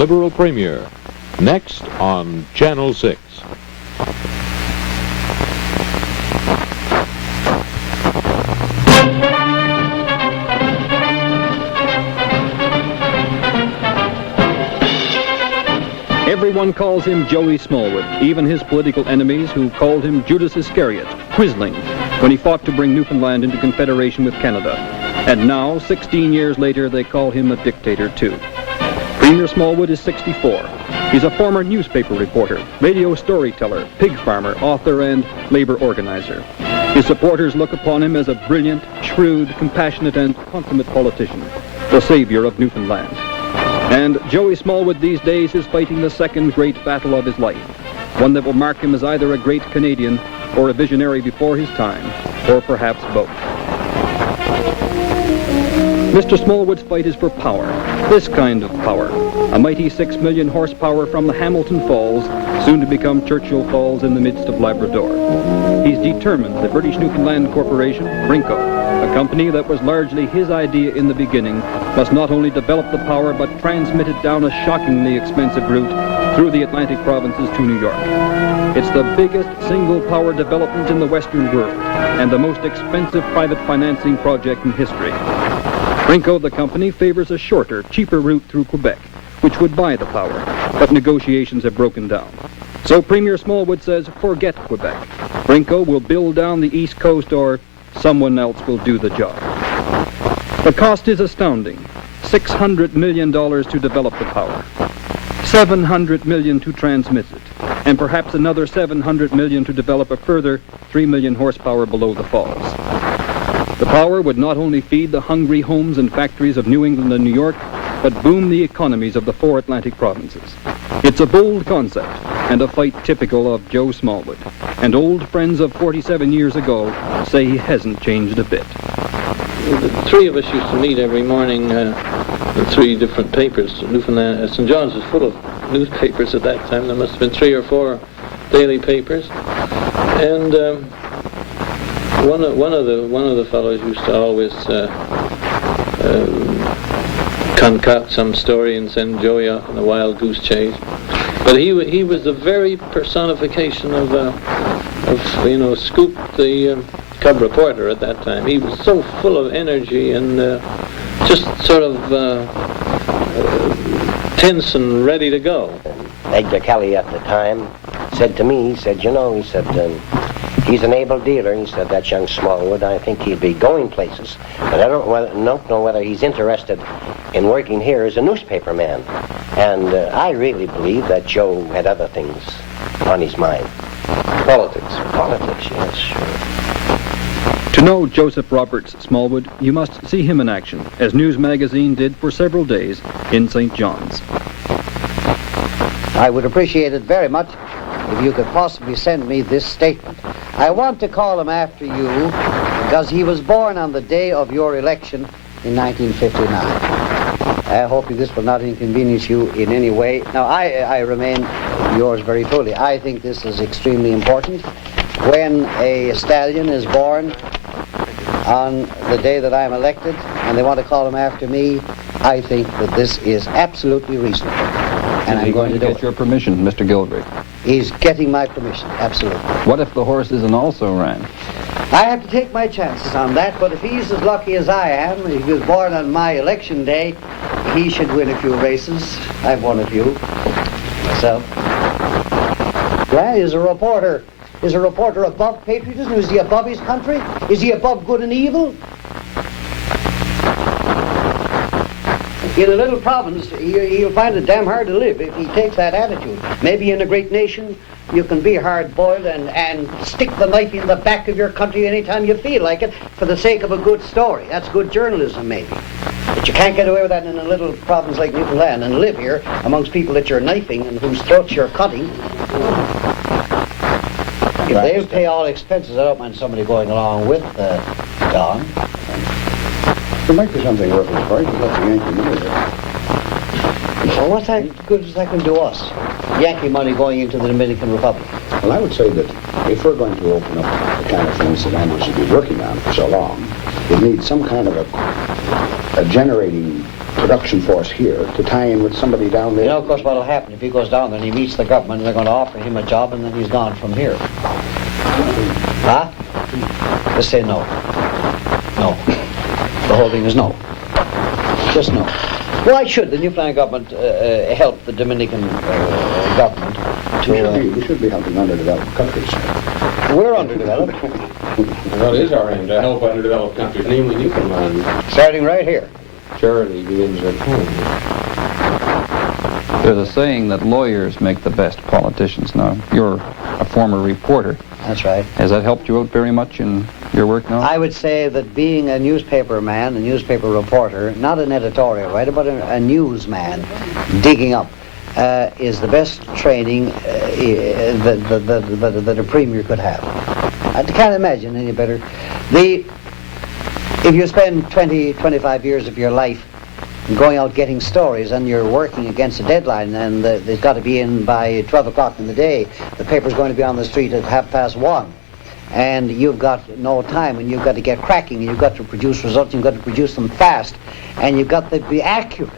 liberal premier. Next on Channel 6. Everyone calls him Joey Smallwood, even his political enemies who called him Judas Iscariot, Quisling, when he fought to bring Newfoundland into confederation with Canada. And now, 16 years later, they call him a dictator too. Premier Smallwood is 64. He's a former newspaper reporter, radio storyteller, pig farmer, author, and labor organizer. His supporters look upon him as a brilliant, shrewd, compassionate, and consummate politician, the savior of Newfoundland. And Joey Smallwood these days is fighting the second great battle of his life, one that will mark him as either a great Canadian or a visionary before his time, or perhaps both. Mr. Smallwood's fight is for power, this kind of power, a mighty 6 million horsepower from the Hamilton Falls, soon to become Churchill Falls in the midst of Labrador. He's determined the British Newfoundland Corporation, Brinko, a company that was largely his idea in the beginning, must not only develop the power but transmit it down a shockingly expensive route through the Atlantic provinces to New York. It's the biggest single power development in the Western world and the most expensive private financing project in history. Brinko, the company, favors a shorter, cheaper route through Quebec, which would buy the power, but negotiations have broken down. So Premier Smallwood says, forget Quebec. Brinko will build down the East Coast or someone else will do the job. The cost is astounding. $600 million to develop the power, $700 million to transmit it, and perhaps another $700 million to develop a further 3 million horsepower below the falls. The power would not only feed the hungry homes and factories of New England and New York, but boom the economies of the 4 Atlantic provinces. It's a bold concept and a fight typical of Joe Smallwood. And old friends of 47 years ago say he hasn't changed a bit. The three of us used to meet every morning, the 3 different papers. Newfoundland, St. John's was full of newspapers at that time. There must have been 3 or 4 daily papers. And one of the fellows used to always concoct some story and send Joey off on a wild goose chase. But he was the very personification of Scoop, the cub reporter at that time. He was so full of energy and just sort of tense and ready to go. Edgar Kelly at the time said to me, he said, he's an able dealer. He said, that young Smallwood, I think he'll be going places. But I don't know whether he's interested in working here as a newspaper man. And I really believe that Joe had other things on his mind. Politics. Politics, yes, sure. To know Joseph Roberts Smallwood, you must see him in action, as News Magazine did for several days in St. John's. I would appreciate it very much if you could possibly send me this statement. I want to call him after you because he was born on the day of your election in 1959. I hope this will not inconvenience you in any way. Now, I remain yours very truly. I think this is extremely important. When a stallion is born on the day that I'm elected and they want to call him after me, I think that this is absolutely reasonable. And I'm going to do it. Get your permission, Mr. Gilbert. He's getting my permission, absolutely. What if the horse isn't also ran? I have to take my chances on that, but if he's as lucky as I am, if he was born on my election day, he should win a few races. I've won a few myself. Well, he's a reporter. Is a reporter above patriotism? Is he above his country? Is he above good and evil? In a little province, he'll find it damn hard to live if he takes that attitude. Maybe in a great nation, you can be hard-boiled and stick the knife in the back of your country anytime you feel like it for the sake of a good story. That's good journalism, maybe. But you can't get away with that in a little province like Newfoundland and live here amongst people that you're knifing and whose throats you're cutting. If they'll pay all expenses, I don't mind somebody going along with Don. There might be something worth his price. Let the Yankee money there. Well, what's that good as that can do us? Yankee money going into the Dominican Republic. Well, I would say that if we're going to open up the kind of things that Andrews has been working on for so long, we need some kind of a generating production force here to tie in with somebody down there. You know, of course, what will happen if he goes down there and he meets the government, they're going to offer him a job, and then he's gone from here. Huh? Just say no. No. The whole thing is no. Just no. Why should the Newfoundland government help the Dominican government to... We should be helping underdeveloped countries. We're underdeveloped. Well, it is our aim to help underdeveloped countries, namely Newfoundland. Starting right here. Charity begins at home. There's a saying that lawyers make the best politicians. Now, you're a former reporter. That's right. Has that helped you out very much in your work now? I would say that being a newspaper man, a newspaper reporter, not an editorial writer, but a newsman, digging up, is the best training that a premier could have. I can't imagine any better. If you spend 20, 25 years of your life going out getting stories and you're working against a deadline and they've got to be in by 12 o'clock in the day, the paper's going to be on the street at 1:30, and you've got no time, and you've got to get cracking, and you've got to produce results, you've got to produce them fast, and you've got to be accurate.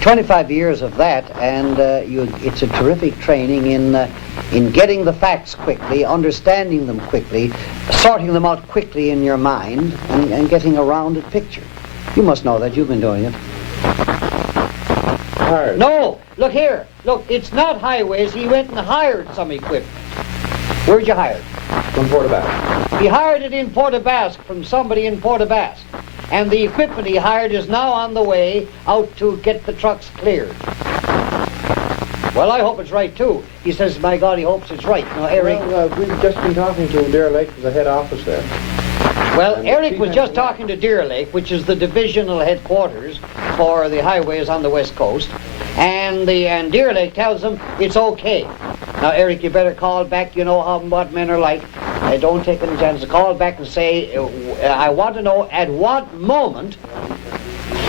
25 years of that, and it's a terrific training in getting the facts quickly, understanding them quickly, sorting them out quickly in your mind, and getting a rounded picture. You must know that. You've been doing it. Hired. No! Look here. Look, it's not highways. He went and hired some equipment. Where'd you hire it? From Port aux Basques. He hired it in Port aux Basques from somebody in Port aux Basques. And the equipment he hired is now on the way out to get the trucks cleared. Well, I hope it's right, too. He says, my God, he hopes it's right. Now, Eric... Well, we've just been talking to Deer Lake, the head office there. Well, Eric was just talking to Deer Lake, which is the divisional headquarters for the highways on the West Coast, and Deer Lake tells him it's okay. Now, Eric, you better call back. You know what men are like. Don't take any chances. Call back and say, I want to know at what moment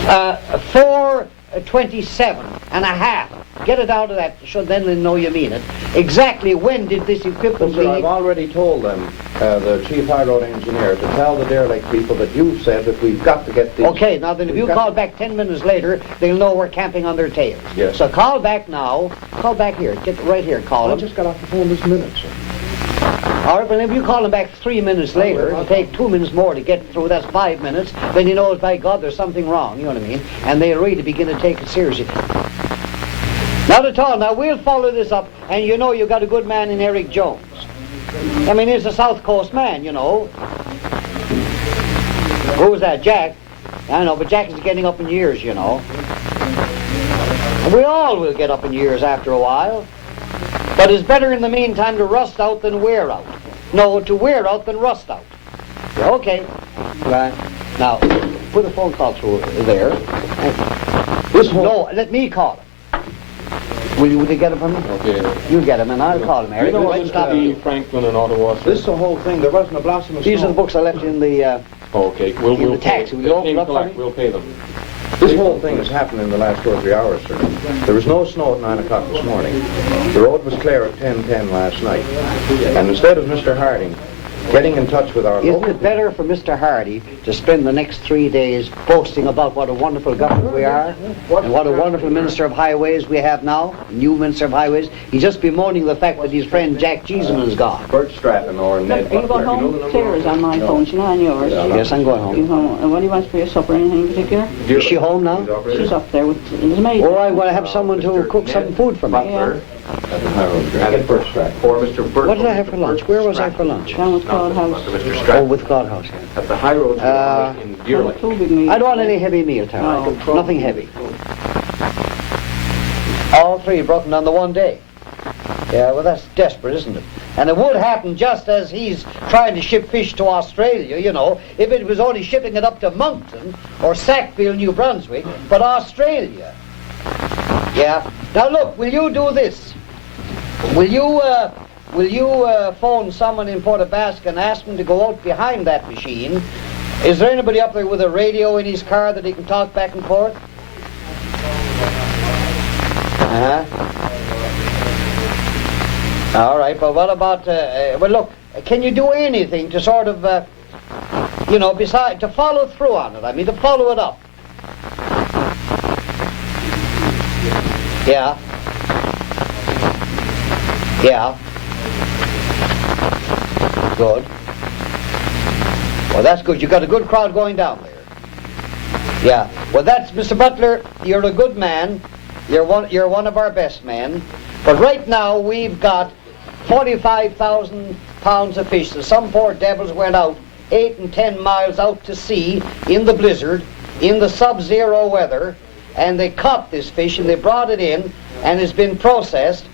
4:27 and a half. Get it out of that, so then they know you mean it. Exactly when did this equipment Well, sir, I've already told them, the chief high road engineer, to tell the Deer Lake people that you've said that we've got to get these... Okay, now then if you call back 10 minutes later, they'll know we're camping on their tails. Yes. So call back now. Call back here. Get right here. Call I them. just got off the phone this minute, sir. All right, well, if you call them back 3 minutes later, it'll take 2 minutes more to get through. That's 5 minutes. Then he knows, by God, there's something wrong. You know what I mean? And they'll really begin to take it seriously. Not at all. Now, we'll follow this up, and you know you've got a good man in Eric Jones. I mean, he's a South Coast man, you know. Who was that? Jack? I know, but Jack is getting up in years, you know. And we all will get up in years after a while. But it's better in the meantime to rust out than wear out. No, to wear out than rust out. Okay. Right. Now, put a phone call through there. No, let me call him. Will you get him from me? Okay. You get him, and I'll call him, Eric. You know Right, what stop. the Franklin and Ottawa... This is the whole thing. There wasn't a blossom of These snow. are the books I left in the... Okay, we'll In the pay. taxi. Will you open Name it up for collect, me? we'll pay them. This whole thing has happened in the last 2 or 3 hours, sir. There was no snow at 9 o'clock this morning. The road was clear at 10:10 last night. And instead of Mr. Harding getting in touch with our Isn't local... it better for Mr. Hardy to spend the next 3 days boasting about what a wonderful government we are and what a wonderful Minister of Highways we have now, new Minister of Highways? He'd just bemoaning the fact that his friend Jack Cheeseman is gone. Bert Stratton or Ned Are you going Butler. home? Claire's on my phone. She's not on yours. Yes, I'm going You home. home? And what do you want for your supper? Anything in particular? Is she home now? She's up there with his maid. Or I want to have someone to cook some food for me. Butler at the High Road. And Bert Stratton. Or Mr. Bert... What did I have for lunch? Where was I for lunch? Down with Claude House. Mr. Oh, Stratton. with Godhouse. At the High Road in Deer There were Lake. 2 big meals. I don't want any heavy meal, Tara. No. Nothing heavy. All 3 broken on the one day. Yeah, well, that's desperate, isn't it? And it would happen just as he's trying to ship fish to Australia, you know, if it was only shipping it up to Moncton or Sackville, New Brunswick, but Australia. Yeah. Now, look, will you do this? Will you phone someone in Port aux Basques and ask him to go out behind that machine? Is there anybody up there with a radio in his car that he can talk back and forth? Uh-huh. All right, but what about, well, look, can you do anything to sort of you know, beside, to follow through on it. I mean, to follow it up. Yeah. Yeah. Good. Well, that's good. You got a good crowd going down there. Yeah. Well, that's, Mr. Butler, you're a good man. You're one of our best men. But right now we've got 45,000 pounds of fish. So some poor devils went out 8 and 10 miles out to sea in the blizzard, in the sub-zero weather, and they caught this fish and they brought it in, and it's been processed,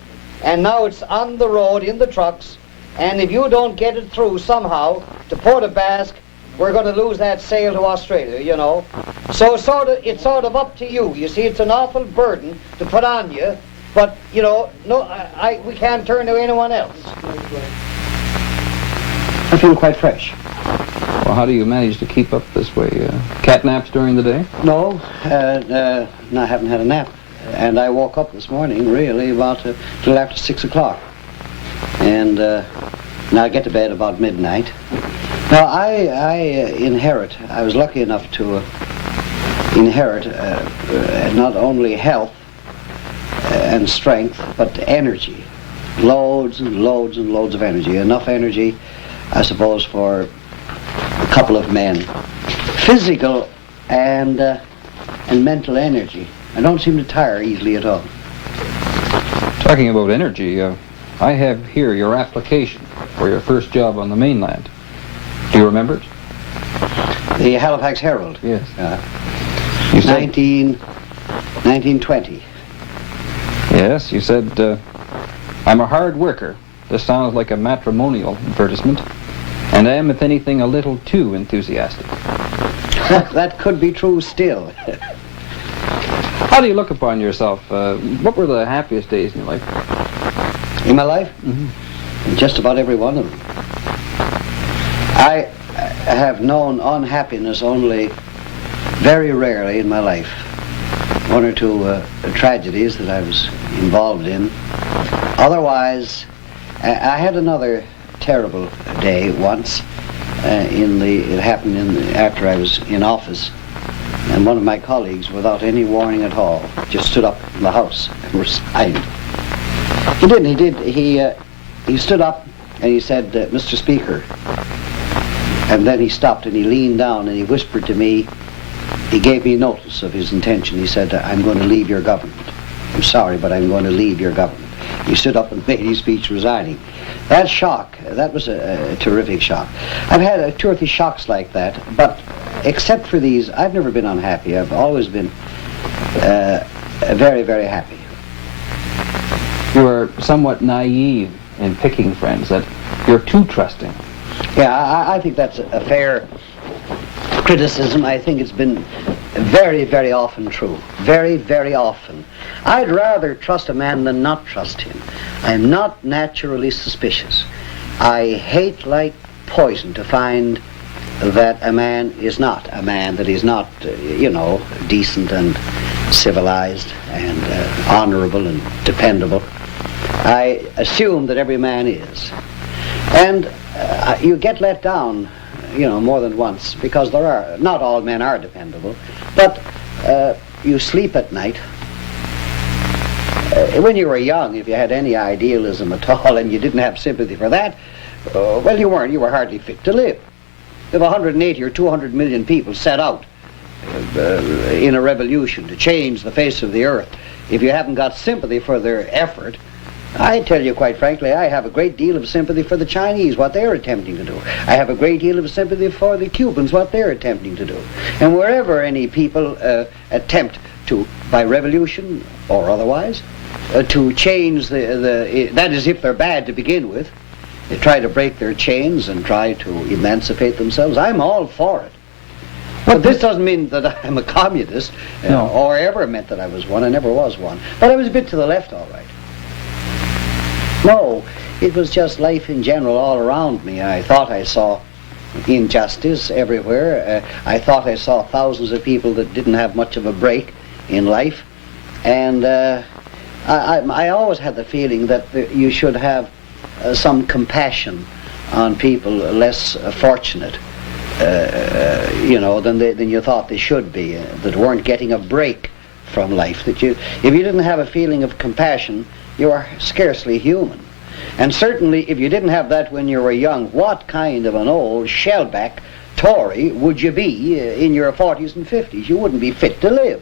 and now it's on the road in the trucks, and if you don't get it through somehow to Port aux Basques, we're going to lose that sail to Australia, you know. So it's sort of up to you. You see, it's an awful burden to put on you, but, you know, no, we can't turn to anyone else. I feel quite fresh. Well, how do you manage to keep up this way? Cat naps during the day? No, I haven't had a nap. And I woke up this morning, really, about a little after 6 o'clock. And now I get to bed about midnight. Now, I inherit, I was lucky enough to inherit not only health and strength, but energy. Loads and loads and loads of energy. Enough energy, I suppose, for a couple of men. Physical and mental energy. I don't seem to tire easily at all. Talking about energy, I have here your application for your first job on the mainland. Do you remember it? The Halifax Herald. Yes. You said, 1920. Yes, you said, I'm a hard worker. This sounds like a matrimonial advertisement. And I am, if anything, a little too enthusiastic. That could be true still. How do you look upon yourself? What were the happiest days in your life? In my life? Mm-hmm. Just about every one of them. I have known unhappiness only very rarely in my life. One or two tragedies that I was involved in. Otherwise, I had another terrible day once. It happened after I was in office, and one of my colleagues, without any warning at all, just stood up in the house and resigned. He did. He stood up and he said, Mr. Speaker. And then he stopped and he leaned down and he whispered to me. He gave me notice of his intention. He said, I'm going to leave your government. I'm sorry, but I'm going to leave your government. He stood up and made his speech resigning. That shock, that was a terrific shock. I've had 2 or 3 shocks like that, but except for these, I've never been unhappy. I've always been very, very happy. You are somewhat naive in picking friends, that you're too trusting. Yeah, I think that's a fair criticism. I think it's been very, very often true. Very, very often. I'd rather trust a man than not trust him. I'm not naturally suspicious. I hate like poison to find that a man that is not, decent and civilized and honorable and dependable. I assume that every man is. And you get let down, more than once, because not all men are dependable, but you sleep at night. When you were young, if you had any idealism at all and you didn't have sympathy for that, well, you were hardly fit to live. If 180 or 200 million people set out in a revolution to change the face of the earth, if you haven't got sympathy for their effort, I tell you quite frankly, I have a great deal of sympathy for the Chinese, what they're attempting to do. I have a great deal of sympathy for the Cubans, what they're attempting to do. And wherever any people attempt to, by revolution or otherwise, to change that is if they're bad to begin with, they try to break their chains and try to emancipate themselves, I'm all for it. But this doesn't mean that I'm a communist, or ever meant that I was one. I never was one. But I was a bit to the left, all right. No, it was just life in general all around me. I thought I saw injustice everywhere. I thought I saw thousands of people that didn't have much of a break in life. And I always had the feeling that you should have some compassion on people less fortunate. than you thought they should be, that weren't getting a break from life. If you didn't have a feeling of compassion, you are scarcely human. And certainly, if you didn't have that when you were young, what kind of an old shellback Tory would you be in your 40s and 50s? You wouldn't be fit to live.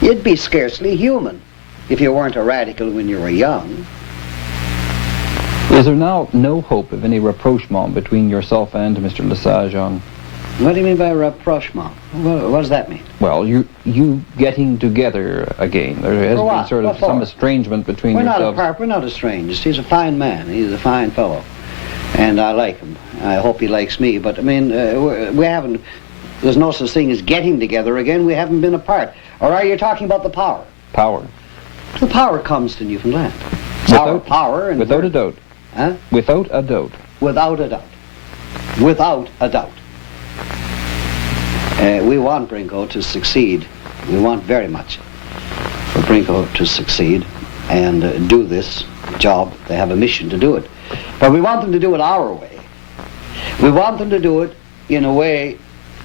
You'd be scarcely human if you weren't a radical when you were young. Is there now no hope of any rapprochement between yourself and Mr. Lesage on... What do you mean by rapprochement? What does that mean? Well, you getting together again. There has been sort of some estrangement between yourselves. We're not apart. We're not estranged. He's a fine man. He's a fine fellow. And I like him. I hope he likes me. But, I mean, we haven't... There's no such thing as getting together again. We haven't been apart. Or are you talking about the power? Power. The power comes to Newfoundland. Without power. And without a doubt. Huh? Without a doubt. Without a doubt. Without a doubt. We want Brinko to succeed. We want very much for Brinko to succeed and do this job. They have a mission to do it. But we want them to do it our way. We want them to do it in a way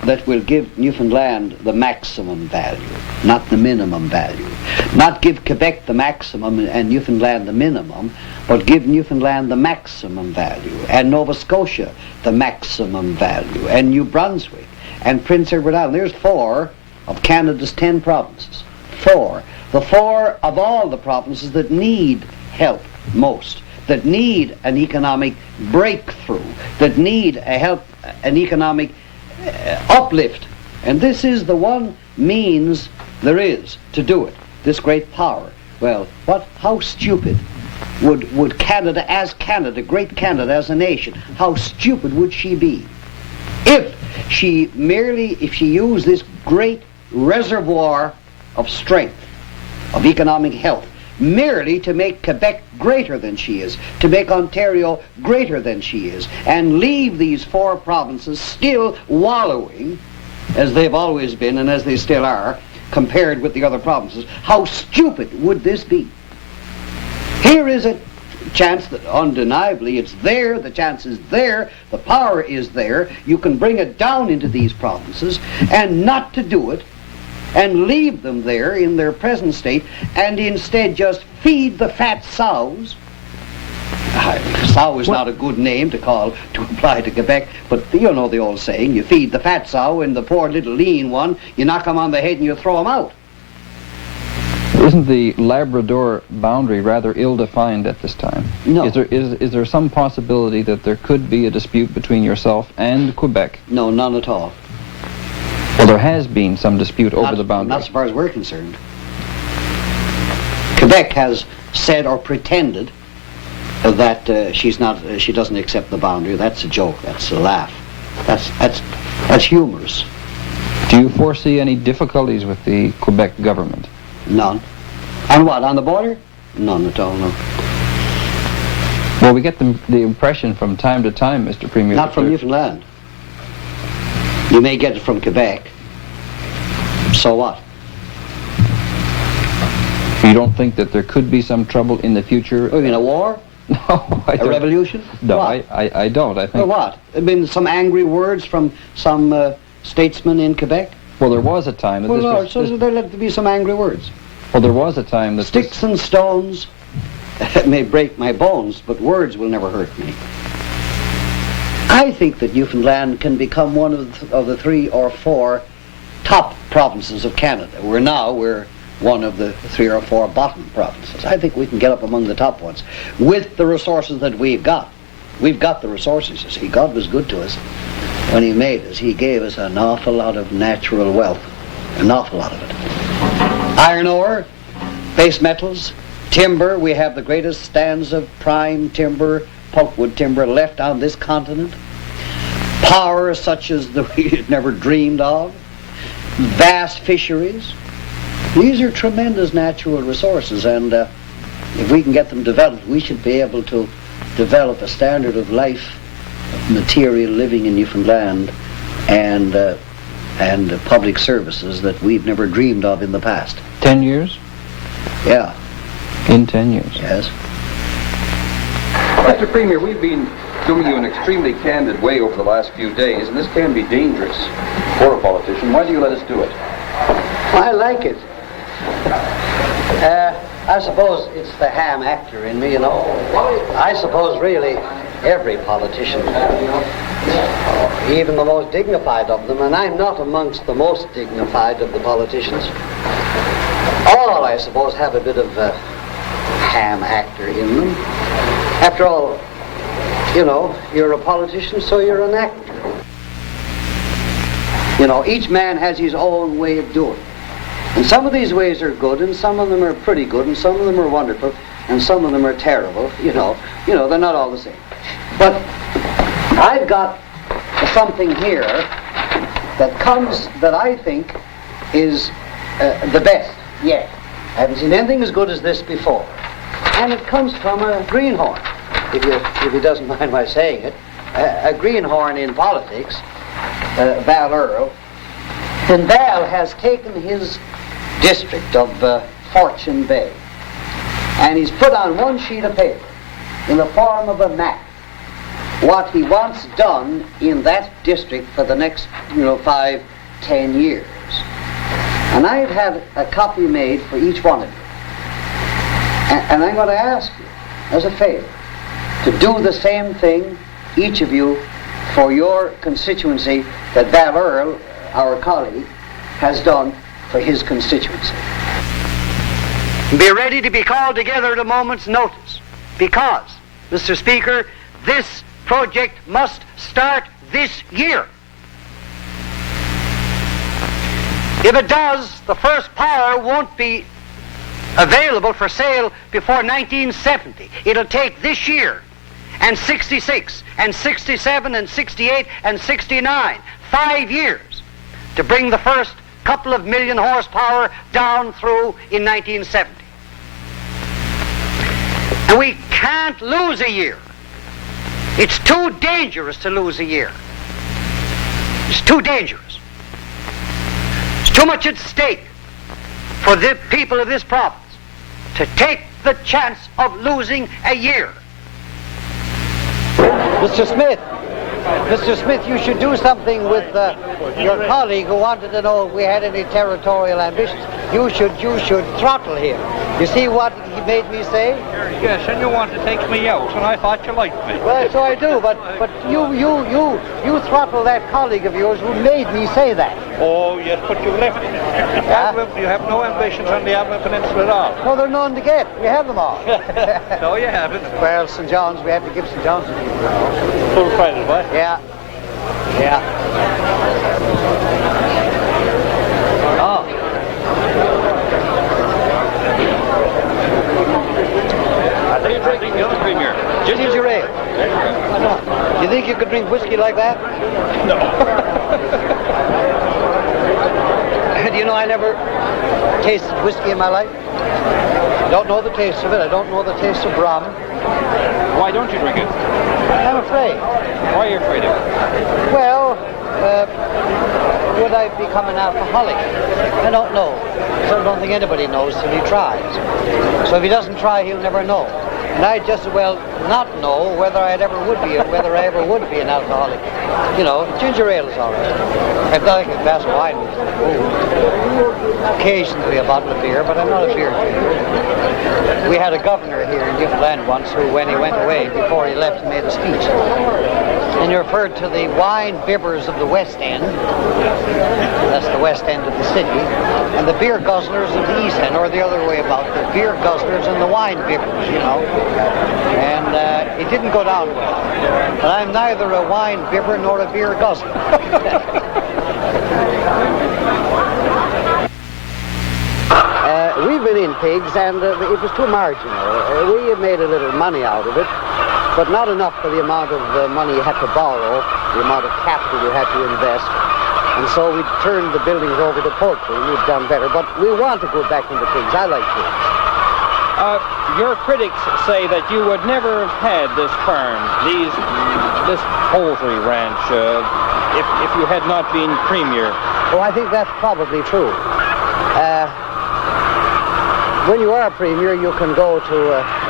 that will give Newfoundland the maximum value, not the minimum value. Not give Quebec the maximum and Newfoundland the minimum, but give Newfoundland the maximum value, and Nova Scotia the maximum value, and New Brunswick, and Prince Edward Island. There's 4 of Canada's 10 provinces. 4. The 4 of all the provinces that need help most, that need an economic breakthrough, that need an economic uplift. And this is the one means there is to do it, this great power. Well, how stupid would Canada, great Canada as a nation, how stupid would she be if she used this great reservoir of strength, of economic health, merely to make Quebec greater than she is, to make Ontario greater than she is, and leave these 4 provinces still wallowing, as they've always been and as they still are, compared with the other provinces. How stupid would this be? Here is a chance that undeniably it's there, the chance is there, the power is there, you can bring it down into these provinces, and not to do it, and leave them there in their present state, and instead just feed the fat sows. Sow is not a good name to apply to Quebec, but you know the old saying, you feed the fat sow and the poor little lean one, you knock them on the head and you throw them out. Isn't the Labrador boundary rather ill-defined at this time? No. Is there some possibility that there could be a dispute between yourself and Quebec? No, none at all. Well, there has been some dispute over the boundary. Not as far as we're concerned. Quebec has said or pretended that she doesn't accept the boundary. That's a joke. That's a laugh. That's humorous. Do you foresee any difficulties with the Quebec government? None. On what? On the border? None at all. No. Well, we get the impression from time to time, Mr. Premier. Not from Newfoundland. You may get it from Quebec. So what? You don't think that there could be some trouble in the future? Oh, you mean a war? No, I don't. A revolution? No, what? I don't. I think. Well, what? I mean, some angry words from some statesmen in Quebec? Well, there was a time that there let there be some angry words. Well, there was a time that sticks and stones may break my bones, but words will never hurt me. I think that Newfoundland can become one of the 3 or 4 top provinces of Canada. We're one of the 3 or 4 bottom provinces. I think we can get up among the top ones with the resources that we've got. We've got the resources, you see. God was good to us when he made us. He gave us an awful lot of natural wealth, an awful lot of it. Iron ore, base metals, timber. We have the greatest stands of prime timber, pulpwood timber left on this continent. Power such as we never dreamed of. Vast fisheries. These are tremendous natural resources, and if we can get them developed, we should be able to develop a standard of life, of material living in Newfoundland, and public services that we've never dreamed of in the past. 10 years? Yeah. In 10 years? Yes. Mr. Premier, we've been giving you an extremely candid way over the last few days, and this can be dangerous for a politician. Why do you let us do it? I like it. I suppose it's the ham actor in me, you know. I suppose really every politician, even the most dignified of them, and I'm not amongst the most dignified of the politicians, all, I suppose, have a bit of a ham actor in them. After all, you know, you're a politician, so you're an actor. You know, each man has his own way of doing it. And some of these ways are good, and some of them are pretty good, and some of them are wonderful, and some of them are terrible. You know, they're not all the same. But I've got something here that I think is the best yet. I haven't seen anything as good as this before. And it comes from a greenhorn, if he doesn't mind my saying it. A greenhorn in politics, Val Earl. And Val has taken his district of Fortune Bay, and he's put on one sheet of paper in the form of a map what he wants done in that district for the next 5-10 years. And I've had a copy made for each one of you, and I'm going to ask you as a favor to do the same thing, each of you, for your constituency that Val Earl, our colleague, has done for his constituency. Be ready to be called together at a moment's notice, because, Mr. Speaker, this project must start this year. If it does, the first power won't be available for sale before 1970. It'll take this year, and 66, and 67, and 68, and 69, 5 years, to bring the first couple of million horsepower down through in 1970. And we can't lose a year. It's too dangerous to lose a year. It's too dangerous. There's too much at stake for the people of this province to take the chance of losing a year. Mr. Smith, you should do something with your colleague who wanted to know if we had any territorial ambitions. You should throttle him. You see what he made me say? Yes, and you want to take me out, and I thought you liked me. Well, so I do, but you throttle that colleague of yours who made me say that. Oh, yes, but you left it. You have no ambitions on the Avalon Peninsula at all. No, there are none to get. We have them all. No, you haven't. Well, St. John's, we have to give St. John's a few. Full credit, what? Yeah. Yeah. Oh. I think you're drinking the other Premier. Ginger ale. You think you could drink whiskey like that? No. Do you know I never tasted whiskey in my life? Don't know the taste of it. I don't know the taste of rum. Why don't you drink it? I'm afraid. Why are you afraid of it? Well, would I become an alcoholic? I don't know. So I don't think anybody knows till he tries. So if he doesn't try, he'll never know. And I'd just as well not know whether I ever would be an alcoholic. You know, ginger ale is all right. I'd like a glass of wine. Occasionally a bottle of beer, but I'm not a beer drinker. We had a governor here in Newfoundland once who, when he went away, before he left, he made a speech. And he referred to the wine bibbers of the West End, that's the West End of the city, and the beer guzzlers of the East End, or the other way about, the beer guzzlers and the wine bibbers, you know. And it didn't go down well. But I'm neither a wine bibber nor a beer guzzler. We've been in pigs, and it was too marginal. We made a little money out of it, but not enough for the amount of money you had to borrow, the amount of capital you had to invest. And so we turned the buildings over to poultry, and we've done better. But we want to go back into pigs. I like pigs. Your critics say that you would never have had this farm, this poultry ranch, if you had not been Premier. Oh, I think that's probably true. When you are a Premier, you can go to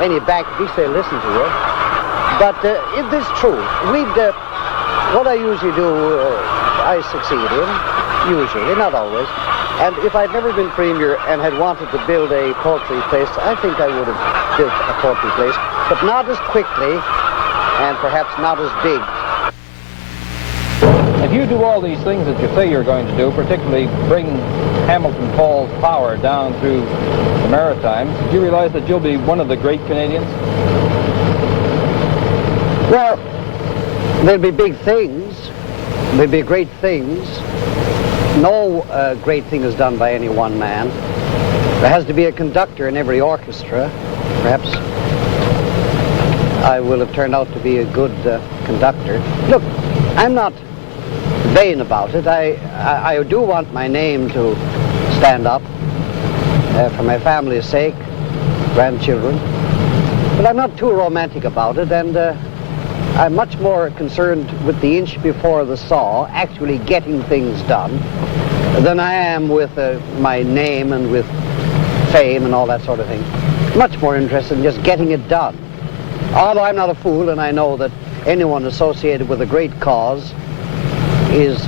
any bank, if they listen to you, But it is true. What I usually do, I succeed in, usually, not always. And if I'd never been premier and had wanted to build a poultry place, I think I would have built a poultry place, but not as quickly and perhaps not as big. If you do all these things that you say you're going to do, particularly bring Hamilton Falls power down through the Maritimes, do you realize that you'll be one of the great Canadians? Well, there'll be big things. There'll be great things. No great thing is done by any one man. There has to be a conductor in every orchestra. Perhaps I will have turned out to be a good conductor. Look, I'm not vain about it. I do want my name to stand up for my family's sake, grandchildren. But I'm not too romantic about it, and I'm much more concerned with the inch before the saw, actually getting things done, than I am with my name and with fame and all that sort of thing. Much more interested in just getting it done. Although I'm not a fool, and I know that anyone associated with a great cause is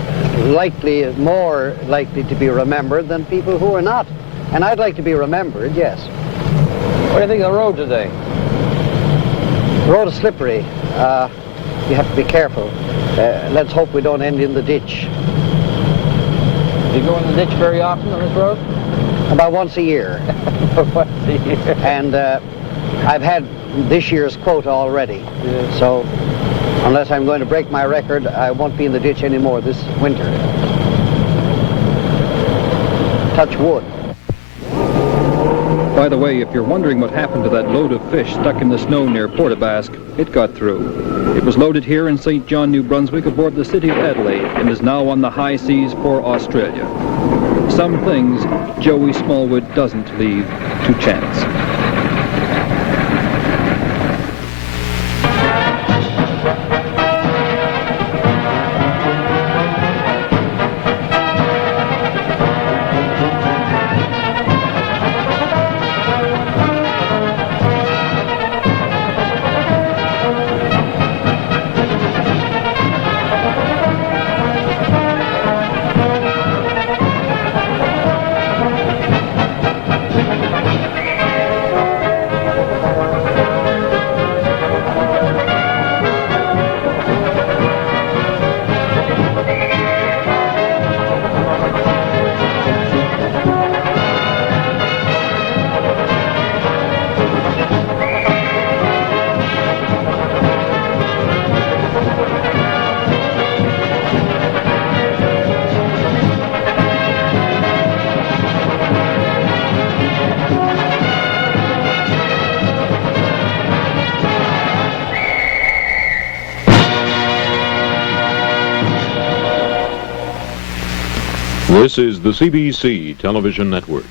more likely to be remembered than people who are not. And I'd like to be remembered, yes. What do you think of the road today? The road is slippery. You have to be careful. Let's hope we don't end in the ditch. Do you go in the ditch very often on this road? About once a year. Once a year. And I've had this year's quota already. Yeah. So unless I'm going to break my record, I won't be in the ditch anymore this winter. Touch wood. By the way, if you're wondering what happened to that load of fish stuck in the snow near Port aux Basques, it got through. It was loaded here in St. John, New Brunswick aboard the City of Adelaide and is now on the high seas for Australia. Some things Joey Smallwood doesn't leave to chance. This is the CBC Television Network.